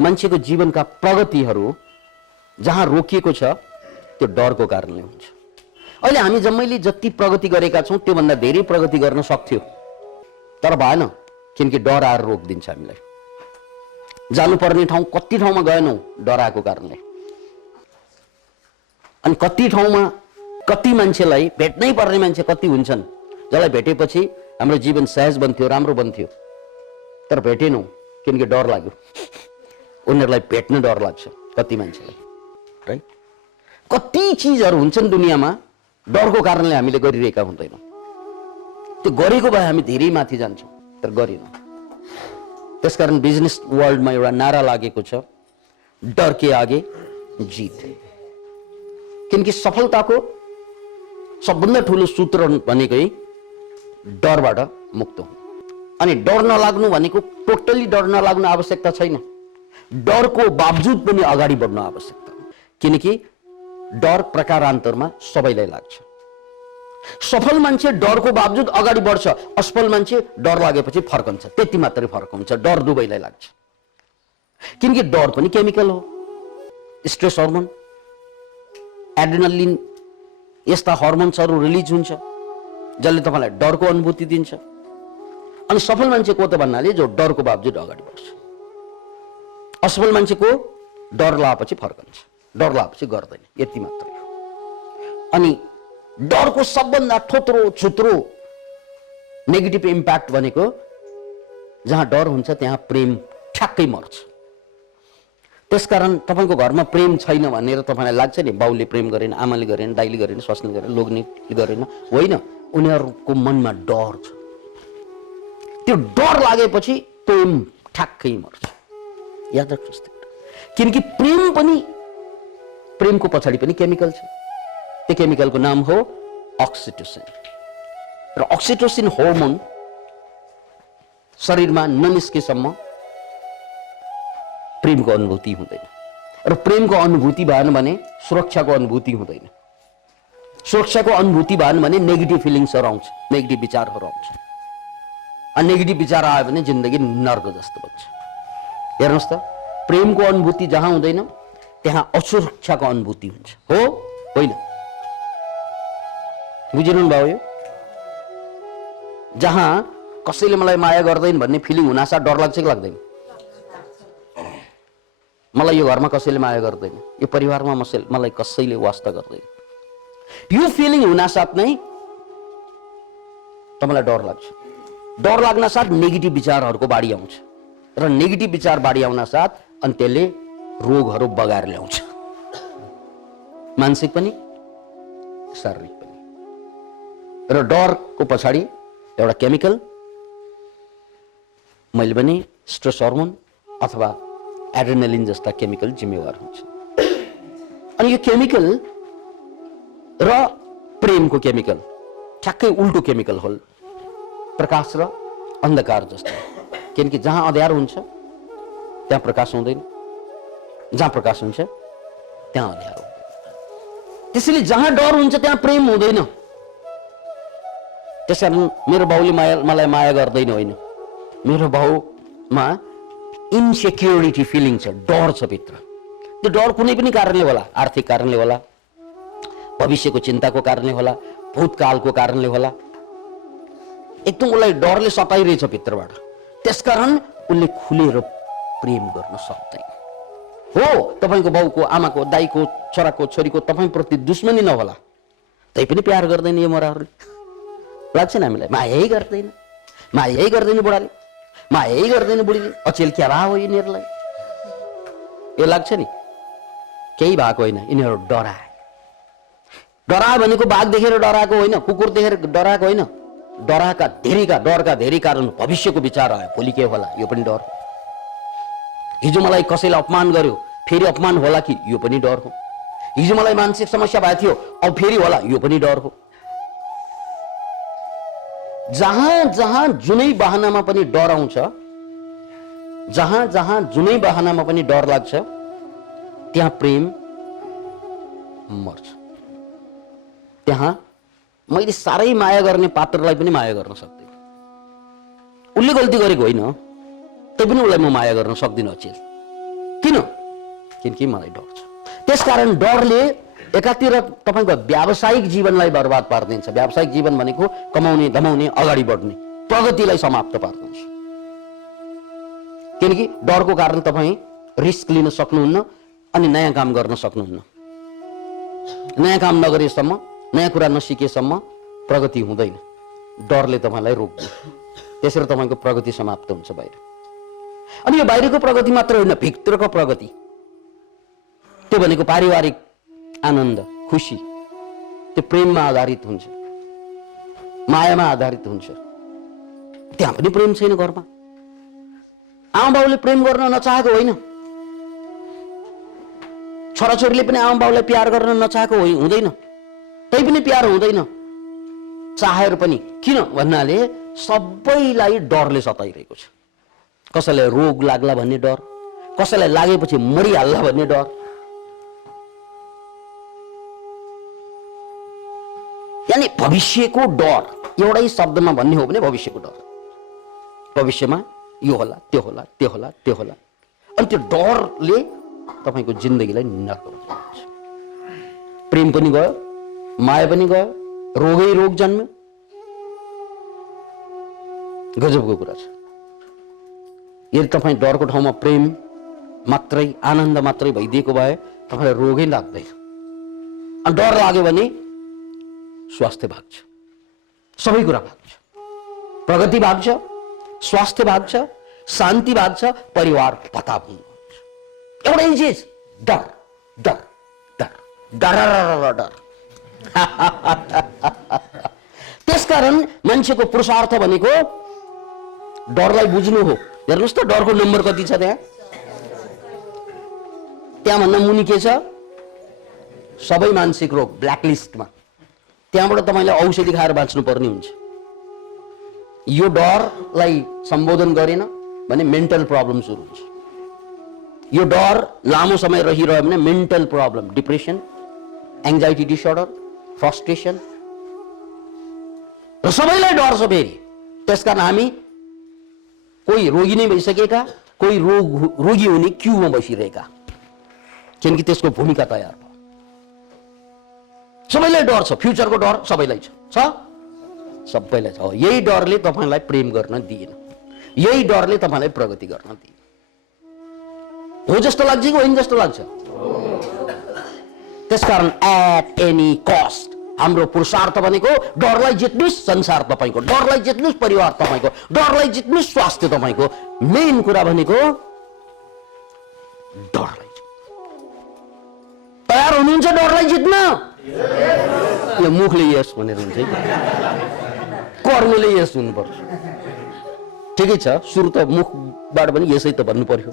मान्छेको जीवनका प्रगतिहरू जहाँ रोकिएको छ त्यो डरको कारणले हुन्छ। अहिले हामी जम्मैले जति प्रगति गरेका छौं त्योभन्दा धेरै प्रगति गर्न सक्थ्यो, तर भएन, किनकि डर आएर रोकिदिन्छ हामीलाई। जानुपर्ने ठाउँ कति ठाउँमा गएनौं डराएको कारणले। अनि कति ठाउँमा कति मान्छेलाई भेट्नै पर्ने मान्छे कति हुन्छन् जसलाई भेटेपछि हाम्रो जीवन सहज बन्थ्यो, राम्रो बन्थ्यो, तर भेटेनौं किनकि डर लाग्यो। उनीहरूलाई भेट्न डर लाग्छ कति मान्छेलाई, राइट? कति चीजहरू हुन्छन् दुनियाँमा डरको कारणले हामीले गरिरहेका हुँदैनौँ। त्यो गरेको भए हामी धेरै माथि जान्छौँ, तर गरिनौँ। त्यसकारण बिजनेस वर्ल्डमा एउटा नारा लागेको छ, डर के आगे जीत। किनकि सफलताको सबभन्दा ठुलो सूत्र भनेकै डरबाट मुक्त हुनु। अनि डर नलाग्नु भनेको टोटली डर नलाग्नु आवश्यकता छैन, डरको बावजुद पनि अगाडि बढ्नु आवश्यकता। किनकि डर प्रकारान्तरमा सबैलाई लाग्छ। सफल मान्छे डरको बावजुद अगाडि बढ्छ, असफल मान्छे डर लागेपछि फर्कन्छ, त्यति मात्रै फरक हुन्छ। डर दुवैलाई लाग्छ, किनकि डर पनि केमिकल हो, स्ट्रेस हर्मोन, एड्रेनालिन, यस्ता हर्मोन्सहरू रिलिज हुन्छ जसले तपाईलाई डरको अनुभूति दिन्छ। अनि सफल मान्छे को त भन्नाले जो डरको बावजुद अगाडि बढ्छ। असफल मान्छेको डर लाएपछि फर्कन्छ, डर लाएपछि गर्दैन, यति मात्रै हो। अनि डरको सबभन्दा थोत्रो छुत्रो नेगेटिभ इम्प्याक्ट भनेको जहाँ डर हुन्छ त्यहाँ प्रेम ठ्याक्कै मर्छ। त्यसकारण तपाईको घरमा प्रेम छैन भनेर तपाईलाई लाग्छ नि, बाउले प्रेम गरेन, आमाले गरेन, दाइले गरेन, स्वास्नीले गरेन, लोग्नेले गरेन, होइन, उनीहरूको मनमा डर छ। त्यो डर लागेपछि प्रेम ठ्याक्कै मर्छ, याद राख्नुहोस्। किनकि प्रेम पनि, प्रेमको पछाडि पनि केमिकल छ। त्यो केमिकलको नाम हो अक्सिटोसिन। र अक्सिटोसिन हर्मोन शरीरमा ननिस्केसम्म प्रेमको अनुभूति हुँदैन। र प्रेमको अनुभूति भएन भने सुरक्षाको अनुभूति हुँदैन। सुरक्षाको अनुभूति भएन भने नेगेटिभ फिलिङ्सहरू आउँछ, नेगेटिभ विचारहरू आउँछ। अनि नेगेटिभ विचार आयो भने जिन्दगी नर्क जस्तो बन्छ। हेर्नुहोस् त, प्रेमको अनुभूति जहाँ हुँदैन त्यहाँ असुरक्षाको अनुभूति हुन्छ, हो होइन? बुझिरहनु भयो यो? जहाँ कसैले मलाई माया गर्दैन भन्ने फिलिङ हुनासाथ डर लाग्छ कि लाग्दैन? मलाई यो घरमा कसैले माया गर्दैन, यो परिवारमा मलाई कसैले वास्ता गर्दैन, यो फिलिङ हुनासाथ नै तपाईलाई डर लाग्छ। डर लाग्न साथ नेगेटिभ विचारहरूको बाढी आउँछ, र नेगेटिभ विचार बाढी आउन साथ अनि त्यसले रोगहरू बगाएर ल्याउँछ, मानसिक पनि शारीरिक पनि। र डरको पछाडि एउटा केमिकल, मैले भने स्ट्रेस हर्मोन अथवा एड्रेनालिन जस्ता केमिकल जिम्मेवार हुन्छ। अनि यो केमिकल र प्रेमको केमिकल ठ्याक्कै उल्टो केमिकल हो, प्रकाश र अन्धकार जस्तो। किनकि जहाँ अँध्यारो हुन्छ त्यहाँ प्रकाश हुँदैन, जहाँ प्रकाश हुन्छ त्यहाँ अँध्यारो हुँदैन। त्यसैले जहाँ डर हुन्छ त्यहाँ प्रेम हुँदैन। त्यसकारण मेरो बाउले मलाई माया गर्दैन होइन, मेरो बाउमा इन्सेक्युरिटी फिलिङ छ, डर छ भित्र। त्यो डर कुनै पनि कारणले होला, आर्थिक कारणले होला, भविष्यको चिन्ताको कारणले होला, भूतकालको कारणले होला, एकदम उसलाई डरले सताइरहेछ भित्रबाट। त्यसकारण उसले खुलेर प्रेम गर्न सक्दैन। हो, तपाईको बाउको, आमाको, दाइको, छोराको, छोरीको तपाईप्रति दुश्मनी नहोला, तैपनि प्यार गर्दैन यो मराहरूले, लाग्छ नि हामीलाई? मायै गर्दैन, मायै गर्दैन बुढाले, मायै गर्दैन बुढीले, अचेल क्या भा हो यिनीहरूलाई, यो लाग्छ नि? केही भएको होइन, यिनीहरू डराए। डरायो भनेको बाघ देखेर डराएको होइन, कुकुर देखेर डराएको होइन, डरका धेरै कारण भविष्यको विचार आयो, भोलि के होला, यो पनि डर हो। हिजो मलाई कसैले अपमान गर्यो, फेरि अपमान होला कि, यो पनि डर हो। हिजो मलाई मानसिक समस्या भएको थियो, अब फेरि होला, यो पनि डर हो। जहाँ जहाँ जुनै बहानामा पनि डर आउँछ, जहाँ जहाँ जुनै बहानामा पनि डर लाग्छ, त्यहाँ प्रेम मर्छ। त्यहाँ मैले साह्रै माया गर्ने पात्रलाई पनि माया गर्न सक्दैन। उसले गल्ती गरेको होइन, तै पनि उसलाई म माया गर्न सक्दिनँ अचेल, किन? किनकि मलाई डर छ। त्यसकारण डरले एकातिर तपाईको व्यावसायिक जीवनलाई बर्बाद पार्दिन्छ। व्यावसायिक जीवन भनेको कमाउने, धमाउने, अगाडि बढ्ने, प्रगतिलाई समाप्त पार्दिन्छ। किनकि डरको कारण तपाईँ रिस्क लिन सक्नुहुन्न अनि नयाँ काम गर्न सक्नुहुन्न। नयाँ काम नगरेसम्म, नयाँ कुरा नसिकेसम्म प्रगति हुँदैन। डरले तपाईलाई रोक्छ। त्यसरी तपाईको प्रगति समाप्त हुन्छ बाहिर। अनि यो बाहिरको प्रगति मात्र होइन, भित्रको प्रगति, त्यो भनेको पारिवारिक आनन्द, खुसी, त्यो प्रेममा आधारित हुन्छ, मायामा आधारित हुन्छ। त्यहाँ पनि प्रेम छैन घरमा। आमा बाउले प्रेम गर्न नचाहेको होइन, छोराछोरीले पनि आमा बाउलाई प्यार गर्न नचाहेको हुँदैन, तै पनि प्यार हुँदैन चाहेर पनि। किन भन्नाले सबैलाई डरले सताइरहेको छ। कसैलाई रोग लाग्ला भन्ने डर, कसैलाई लागेपछि मरिहाल्ला भन्ने डर। यानी भविष्यको डर, एउटै शब्दमा भन्ने हो भने भविष्यको डर। भविष्यमा यो होला, त्यो होला, त्यो होला, त्यो होला। अनि त्यो डरले तपाईको जिन्दगीलाई नर्क बनाउँछ। प्रेम पनि गयो, माया पनि गयो, रोगै रोग जन्म्यो। गजबको कुरा छ। यदि तपाईँ डरको ठाउँमा प्रेम मात्रै, आनन्द मात्रै भइदिएको भए तपाईलाई रोगै लाग्दैन। अनि डर लाग्यो भने स्वास्थ्य भाग्छ, सबै कुरा भाग्छ, प्रगति भाग्छ, स्वास्थ्य भाग्छ, शान्ति भाग्छ, परिवार पताप हुन्छ। एउटै चिज डर, डर, डर, डर, डर। त्यसकारण मान्छेको पुरुषार्थ भनेको डरलाई बुझ्नु हो। हेर्नुहोस् त डरको नम्बर कति छ त्यहाँ? त्यहाँ भन्दा मुनि के छ? सबै मानसिक रोग ब्ल्याकलिस्टमा। त्यहाँबाट तपाईले औषधि खाएर बाँच्नु पर्ने हुन्छ। यो डरलाई सम्बोधन गरेन भने मेन्टल प्रब्लम सुरु हुन्छ। यो डर लामो समय रहिरह्यो भने mental problem, depression, anxiety disorder, frustration, र सबैलाई डर छ फेरि। त्यसकारण हामी कोही रोगी नै भइसकेका, कोही रोगी हुने क्यूमा बसिरहेका, किनकि त्यसको भूमिका तयार भयो। सबैलाई डर छ, फ्युचरको डर सबैलाई छ, सबैलाई छ। यही डरले तपाईलाई प्रेम गर्न दिएन, यही डरले तपाईलाई प्रगति गर्न दिएन। हो जस्तो लाग्छ कि होइन जस्तो लाग्छ? त्यसकारण एट एनी कस्ट हाम्रो पुरुषार्थ भनेको डरलाई जित्नुस् संसार तपाईको, डरलाई जित्नुस् परिवार तपाईको, डरलाई जित्नुस् स्वास्थ्य तपाईको। मेन कुरा भनेको डरलाई तयार हुनुहुन्छ डरलाई जित्न? यो मुखले यस भनेर हुन्छ है, कर्मले यस हुनुपर्छ। ठिकै छ, सुरु त मुखबाट पनि यसै त भन्नु पर्यो,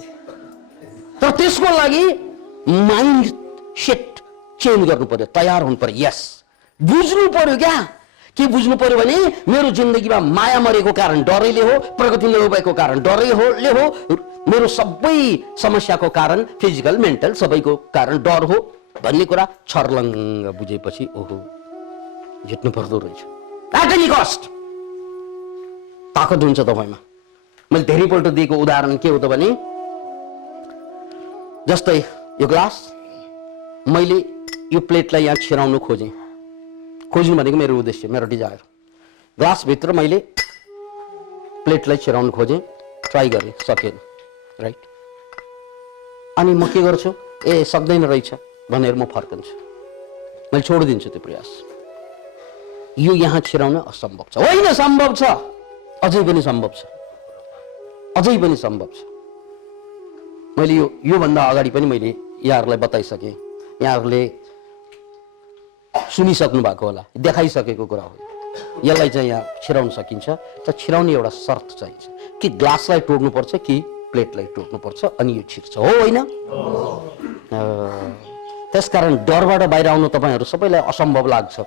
तर त्यसको लागि माइन्ड सेट चेन्ज गर्नु पर्यो, तयार हुनु पर्यो। यस बुझ्नु पर्यो। क्या के बुझ्नु पर्यो भने मेरो जिन्दगीमा माया मरेको कारण डरैले हो, प्रगति नभएको कारण डरैले हो, मेरो सबै समस्याको कारण फिजिकल मेन्टल सबैको कारण डर हो भन्ने कुरा छर्लङ्ग बुझेपछि ओहो जित्नु पर्दो रहेछ। एट एनी कस्ट ताकत हुन्छ तपाईमा। मैले धेरैपल्ट दिएको उदाहरण के हो त भने, जस्तै यो ग्लास मैले यो प्लेटलाई यहाँ छिराउनु खोज्नु भनेको मेरो उद्देश्य, मेरो डिजायर। ग्लास भित्र मैले प्लेटलाई छिराउनु खोजेँ, ट्राई गरेँ, सकेन, राइट। अनि म के गर्छु, ए सक्दैन रहेछ भनेर म फर्कन्छु, मैले छोडिदिन्छु त्यो प्रयास। यो यहाँ छिराउन असम्भव छ, होइन सम्भव छ, अझै पनि सम्भव छ, अझै पनि सम्भव छ। मैले यो भन्दा अगाडि पनि मैले यहाँहरूलाई बताइसकेँ, यहाँहरूले सुनिसक्नु भएको होला, देखाइसकेको कुरा हो। यसलाई चाहिँ यहाँ छिराउन सकिन्छ, तर छिराउने एउटा शर्त चाहिन्छ कि ग्लासलाई तोड्नुपर्छ कि प्लेटलाई तोड्नुपर्छ, अनि यो छिर्छ, हो होइन? त्यसकारण डरबाट बाहिर आउनु तपाईँहरू सबैलाई असम्भव लाग्छ,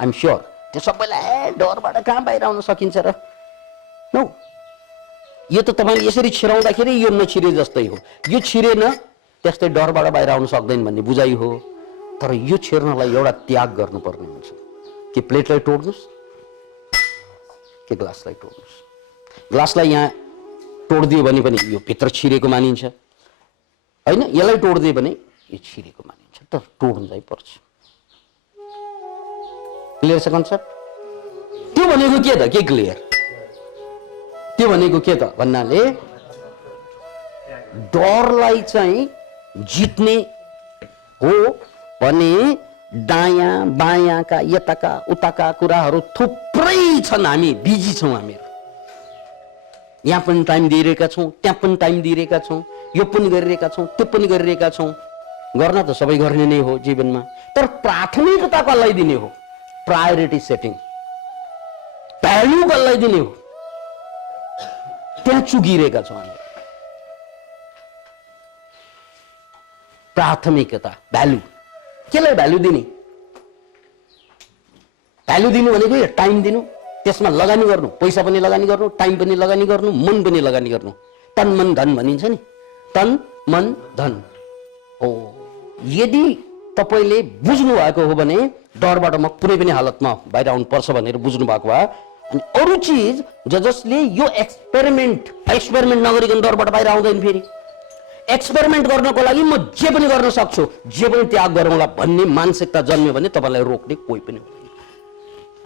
आइएम स्योर। त्यो सबैलाई डरबाट कहाँ बाहिर आउन सकिन्छ र? नो, यो त तपाईँले यसरी छिराउँदाखेरि यो नछिरे जस्तै हो। यो छिरेन त्यस्तै डरबाट बाहिर आउन सक्दैन भन्ने बुझाइ हो। तर यो छिर्नलाई एउटा त्याग गर्नुपर्ने हुन्छ कि प्लेटलाई तोड्नुस् कि ग्लासलाई तोड्नुस्। ग्लासलाई यहाँ तोडिदियो भने पनि यो भित्र छिरेको मानिन्छ, होइन, यसलाई तोडिदियो भने यो छिरेको मानिन्छ, तर तोड्नु चाहिँ पर्छ। क्लियर छ कन्सेप्ट? त्यो भनेको के त? के क्लियर? त्यो भनेको के त भन्नाले डरलाई चाहिँ जित्ने हो भने दायाँ बायाँका यताका उताका कुराहरू थुप्रै छन्, हामी बिजी छौँ। हामीहरू यहाँ पनि टाइम दिइरहेका छौँ, त्यहाँ पनि टाइम दिइरहेका छौँ, यो पनि गरिरहेका छौँ, त्यो पनि गरिरहेका छौँ। गर्न त सबै गर्ने नै हो जीवनमा, तर प्राथमिकता कसलाई दिने हो? प्रायोरिटी सेटिङ, भ्यालु कसलाई दिने हो? त्यहाँ चुकिरहेका छौँ हामी। प्राथमिकता, भ्यालु, केलाई भ्यालु दिने? भ्यालु दिनु भनेको टाइम दिनु, त्यसमा लगानी गर्नु, पैसा पनि लगानी गर्नु, टाइम पनि लगानी गर्नु, मन पनि लगानी गर्नु। तन मन धन भनिन्छ नि, तन मन धन हो। यदि तपाईँले बुझ्नु भएको हो भने डरबाट म कुनै पनि हालतमा बाहिर आउनुपर्छ भनेर बुझ्नु भएको भए, अनि अरू चिज जसले यो एक्सपेरिमेन्ट नगरिकन डरबाट बाहिर आउँदैन। फेरि एक्सपेरिमेन्ट गर्नको लागि म जे पनि गर्न सक्छु, जे पनि त्याग गरौँला भन्ने मानसिकता जन्म्यो भने तपाईँलाई रोक्ने कोही पनि हुँदैन।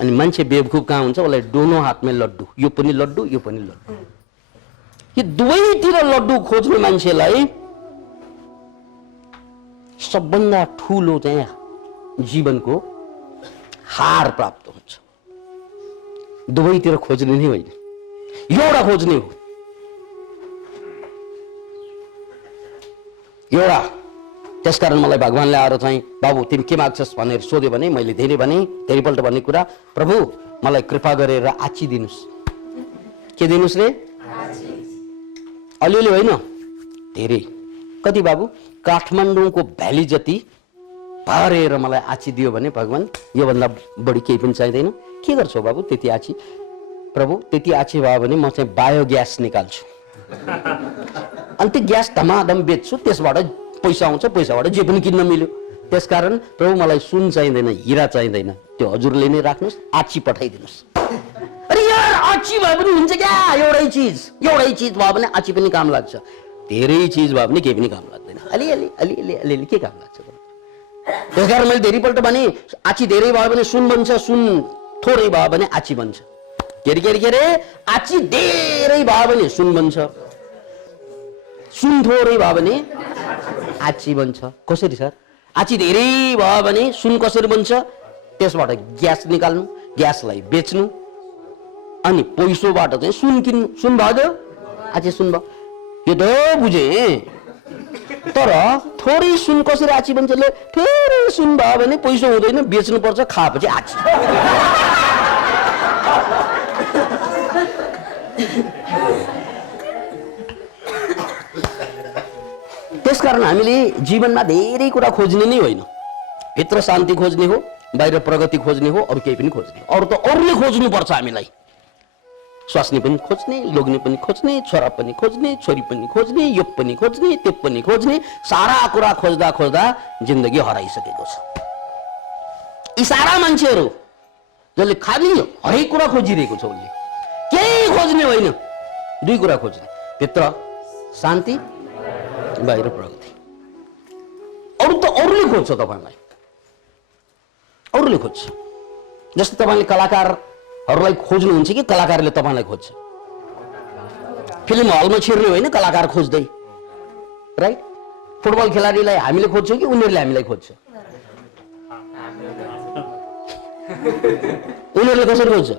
अनि मान्छे बेवकुफ कहाँ हुन्छ? उसलाई दोनों हातमै लड्डु, यो पनि लड्डु, यो पनि लड्डु। यो दुवैतिर लड्डु खोज्ने मान्छेलाई सबभन्दा ठुलो चाहिँ जीवनको हार प्राप्त हुन्छ। दुवैतिर खोज्ने नै होइन, एउटा खोज्ने हो। एउटा। त्यसकारण मलाई भगवानले आएर चाहिँ बाबु तिमी के माग्छस् भनेर सोध्यो भने मैले धेरै भने, धेरैपल्ट भन्ने कुरा, प्रभु मलाई कृपा गरेर आची दिनुस्। के दिनुस् रे? अलिअलि होइन, धेरै। कति बाबु? काठमाडौँको भ्याली जति भरेर मलाई आची दियो भने भगवान योभन्दा बढी केही पनि चाहिँदैन। के गर्छौ बाबु त्यति आची? प्रभु त्यति आची भयो भने म चाहिँ बायोग्यास निकाल्छु, अनि त्यो ग्यास धमाधम बेच्छु, त्यसबाट पैसा आउँछ, पैसाबाट जे पनि किन्न मिल्यो। त्यसकारण प्रभु मलाई सुन चाहिँदैन, हिरा चाहिँदैन, त्यो हजुरले नै राख्नुहोस्, आची पठाइदिनुहोस्। अरे यार आची भए पनि हुन्छ क्या? एउटै चिज भयो भने आची पनि काम लाग्छ, धेरै चिज भयो भने केही पनि काम लाग्दैन। अलिअलि के काम लाग्छ? त्यसकारण मैले धेरैपल्ट भने आची धेरै भयो भने सुन बन्छ, सुन थोरै भयो भने आची बन्छ। के अरे आची धेरै भयो भने सुन बन्छ, सुन थोरै भयो भने आची बन्छ। कसरी सर? आची धेरै भयो भने सुन कसरी बन्छ? त्यसबाट ग्यास निकाल्नु, ग्यासलाई बेच्नु, अनि पैसोबाट चाहिँ सुन किन्नु। सुन भयो, आची सुन भयो। यो त बुझे, तर थोरै सुन कसरी आची बन्छ? थोरै सुन भयो भने पैसा हुँदैन, बेच्नु पर्छ, खाएपछि आची। त्यसकारण हामीले जीवनमा धेरै कुरा खोज्ने नै होइन, भित्र शान्ति खोज्ने हो, बाहिर प्रगति खोज्ने हो, अरू केही पनि खोज्ने हो। अरू त अरूले खोज्नुपर्छ हामीलाई। स्वास्नी पनि खोज्ने, लोग्ने पनि खोज्ने, छोरा पनि खोज्ने, छोरी पनि खोज्ने, यो पनि खोज्ने, त्यो पनि खोज्ने, सारा कुरा खोज्दा खोज्दा जिन्दगी हराइसकेको छ। यी सारा मान्छेहरू जसले खालि हरेक कुरा खोजिरहेको छ, उसले केही खोज्ने होइन, दुई कुरा खोज्ने, भित्र शान्ति, बाहिर प्रगति। अरू त अरूले खोज्छ तपाईँलाई, अरूले खोज्छ। जस्तै तपाईँले कलाकारहरूलाई खोज्नुहुन्छ कि कलाकारले तपाईँलाई खोज्छ? फिल्म हलमा छिर्ने होइन, कलाकार खोज्दै, राइट? फुटबल खेलाडीलाई हामीले खोज्छौँ कि उनीहरूले हामीलाई खोज्छ? उनीहरूले कसरी खोज्छ?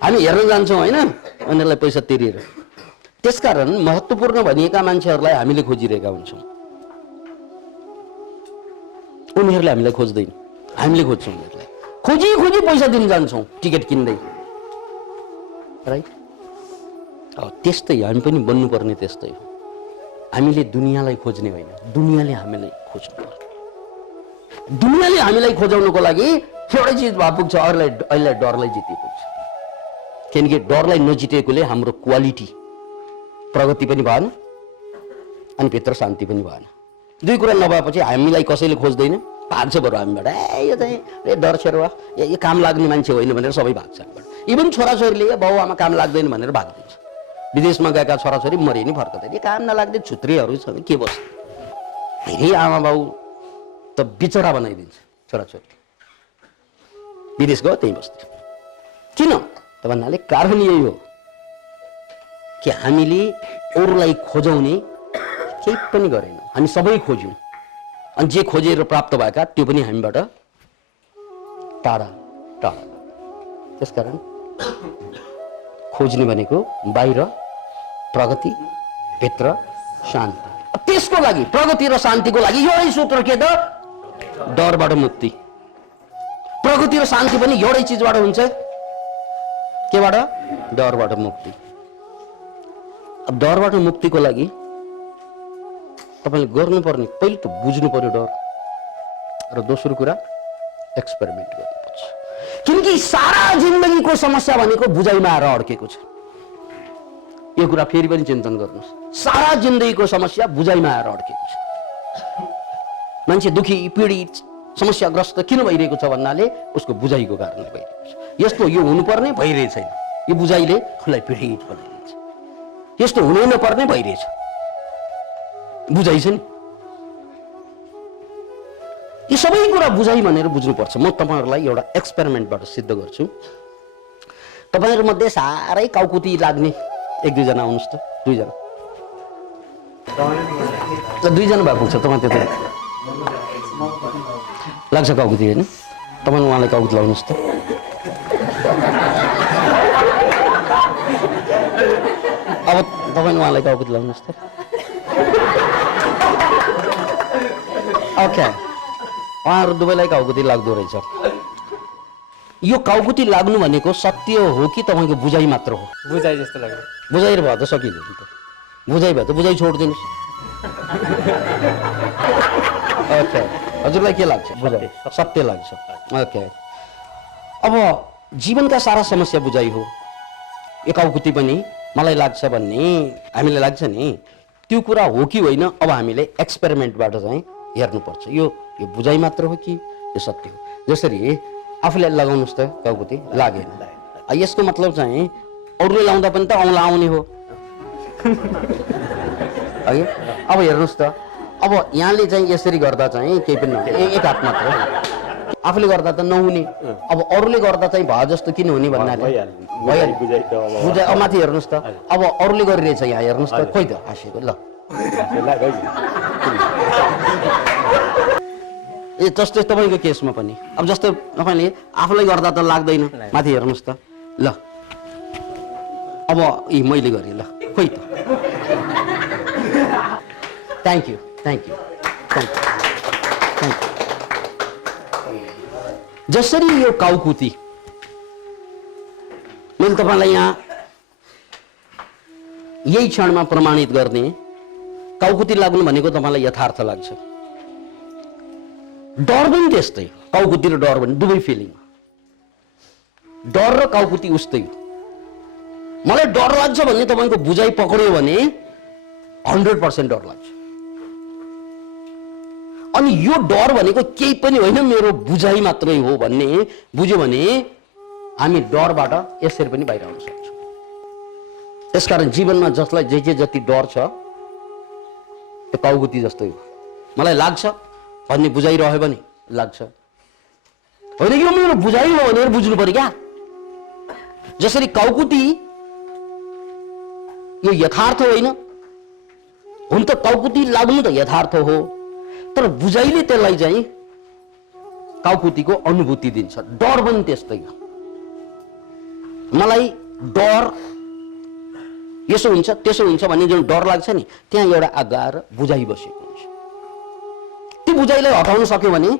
हामी हेर्न जान्छौँ होइन, उनीहरूलाई पैसा तिरेर। त्यसकारण महत्त्वपूर्ण भनिएका मान्छेहरूलाई हामीले खोजिरहेका हुन्छौँ, उनीहरूले हामीलाई खोज्दैन, हामीले खोज्छौँ उनीहरूलाई। खोजी खोजी पैसा दिन जान्छौँ टिकट किन्दै, राइट? त्यस्तै हामी पनि बन्नुपर्ने त्यस्तै हो। हामीले दुनियाँलाई खोज्ने होइन, दुनियाँले हामीलाई खोज्नु पर्छ। दुनियाँले हामीलाई खोजाउनुको लागि एउटै चिज भए पुग्छ, अहिले डरलाई जिते पुग्छ। किनकि डरलाई नजितेकोले हाम्रो क्वालिटी प्रगति पनि भएन अनि भित्र शान्ति पनि भएन। दुई कुरा नभएपछि हामीलाई कसैले खोज्दैन, भाग्छ बरु हामीबाट। यो चाहिँ डर छेरुवा, यो काम लाग्ने मान्छे होइन भनेर सबै भाग्छ हामीबाट। इभन छोराछोरीले बाउ आमा काम लाग्दैन भनेर भागिदिन्छ। विदेशमा गएका छोराछोरी मरि नि फर्कदैन, काम नलाग्ने छुत्रीहरू छन् के बस्छ, फेरि आमा बाउ त बिचरा बनाइदिन्छ छोराछोरी। विदेश गयो त्यही बस्छ। किन त भन्नाले कारण यही हो कि हामीले अरूलाई खोजाउने केही पनि गरेनौँ, हामी सबै खोज्यौँ अनि जे खोजेर प्राप्त भएका त्यो पनि हामीबाट टाढा टाढा। त्यसकारण खोज्ने भनेको बाहिर प्रगति, भित्र शान्ति। त्यसको लागि प्रगति र शान्तिको लागि एउटै सूत्र के त? डरबाट मुक्ति। प्रगति र शान्ति पनि एउटै चिजबाट हुन्छ, केबाट? डरबाट मुक्ति। अब डरबाट मुक्तिको लागि तपाईले गर्नुपर्ने पहिलो त बुझ्नु पर्यो डर, र दोस्रो कुरा एक्सपेरिमेन्ट गर्नुपर्छ। किनकि सारा जिन्दगीको समस्या भनेको बुझाइमा आएर अड्केको छ। यो कुरा फेरि पनि चिन्तन गर्नुहोस्, सारा जिन्दगीको समस्या बुझाइमा आएर अड्केको छ। मान्छे दुखी, पीडित, समस्याग्रस्त किन भइरहेको छ भन्नाले उसको बुझाइको कारणले भइरहेको छ। यस्तो यो हुनुपर्ने भइरहेछ छैन, यो बुझाइले उसलाई पीडित बनाइदिन्छ। यस्तो हुनै नपर्ने भइरहेछ, बुझाइ छ नि। यी सबै कुरा बुझाइ भनेर बुझ्नुपर्छ। म तपाईहरुलाई एउटा एक्सपेरिमेन्टबाट सिद्ध गर्छु। तपाईहरु मध्ये सारै काउकुती लाग्ने एक दुई जना आउनुस् त। दुईजना दुईजना भए पुग्छ। तपाईँ त्यता लाग्छ काउकुती हैन? तपाईँ उहाँलाई काउकुती लाउनुस् त। अब तपाईँ उहाँलाई काउकुती लाउनुस् त। ओके, उहाँहरू दुवैलाई काउकुती लाग्दो रहेछ। यो काउकुती लाग्नु भनेको सत्य हो कि तपाईँको बुझाइ मात्र हो? बुझाइ जस्तो लाग्यो। बुझाइ भए त सकिन्छ नि त। बुझाइ भए त बुझाइ छोडिदिनुहोस्। ओके, हजुरलाई के लाग्छ? बुझाइ सत्य लाग्छ। ओके, अब जीवनका सारा समस्या बुझाइ हो। यो काउकुती पनि मलाई लाग्छ भन्ने हामीलाई लाग्छ नि, त्यो कुरा हो कि होइन? अब हामीले एक्सपेरिमेन्टबाट चाहिँ हेर्नुपर्छ। यो बुझाइ मात्र हो कि यो सत्य हो? जसरी आफूले लगाउनुस् त काउकुती, लागेन। यसको मतलब चाहिँ अरूले लाउँदा पनि त औँला आउने हो। है, अब हेर्नुहोस् त, अब यहाँले चाहिँ यसरी गर्दा चाहिँ केही पनि नहुने, एक हात मात्र आफूले गर्दा त नहुने। अब अरूले गर्दा चाहिँ भए जस्तो किन हुने भन्नाले भइहाल्यो। बुझाइ। अब माथि हेर्नुहोस् त, अब अरूले गरिरहेछ, यहाँ हेर्नुहोस् त, खोइ त हाँसेको। ल ए जस्तै तपाईँको केसमा पनि अब जस्तो तपाईँले आफूलाई गर्दा त लाग्दैन, माथि हेर्नुहोस् त। ल अब मैले गरेँ, ल खोइ त। Thank you thank you thank you thank you. जसरी यो काउकुती मैले तपाईँलाई यहाँ यही क्षणमा प्रमाणित गर्ने, काउकुती लाग्नु भनेको तपाईँलाई यथार्थ लाग्छ। डर पनि त्यस्तै, काउकुती र डर पनि दुवै फिलिङ। डर र काउकुती उस्तै हो। मलाई डर लाग्छ भन्ने तपाईँको बुझाइ पक्रियो भने 100% डर लाग्छ। अनि यो डर भनेको केही पनि होइन, मेरो बुझाइ मात्रै हो भन्ने बुझ्यो भने हामी डरबाट यसरी पनि बाहिर आउन सक्छौँ। त्यसकारण जीवनमा जसलाई जे जति डर छ त्यो काउकुती जस्तै हो। मलाई लाग्छ भन्ने बुझाइरह्यो भने लाग्छ, होइन कि मेरो बुझाइ हो भनेर बुझ्नु पर्यो क्या। जसरी काउकुती यो यथार्थ होइन, हुन त काउकुती लाग्नु त यथार्थ हो, तर बुझाइले त्यसलाई चाहिँ काउकुतीको अनुभूति दिन्छ। डर पनि त्यस्तै हो। मलाई डर यसो हुन्छ त्यसो हुन्छ भन्ने जुन डर लाग्छ नि, त्यहाँ एउटा आगार बुझाइ बसेको हुन्छ। त्यो बुझाइलाई हटाउन सक्यो भने,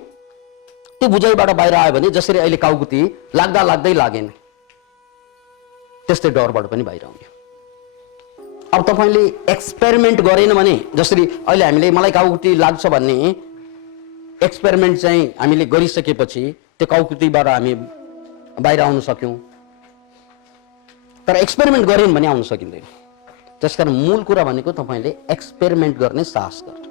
त्यो बुझाइबाट बाहिर आयो भने, जसरी अहिले काउकुती लाग्दा लाग्दै लागेन, त्यस्तै डरबाट पनि बाहिर आउने। अब तपाईँले एक्सपेरिमेन्ट गरेन भने, जसरी अहिले हामीले मलाई काउकुती लाग्छ भन्ने एक्सपेरिमेन्ट चाहिँ हामीले गरिसकेपछि त्यो काउकुतीबाट हामी बाहिर आउन सक्यौँ, तर एक्सपेरिमेन्ट गरेन भने आउन सकिँदैन। त्यसकारण मूल कुरा भनेको तपाईँले एक्सपेरिमेन्ट गर्ने साहस गर्नु।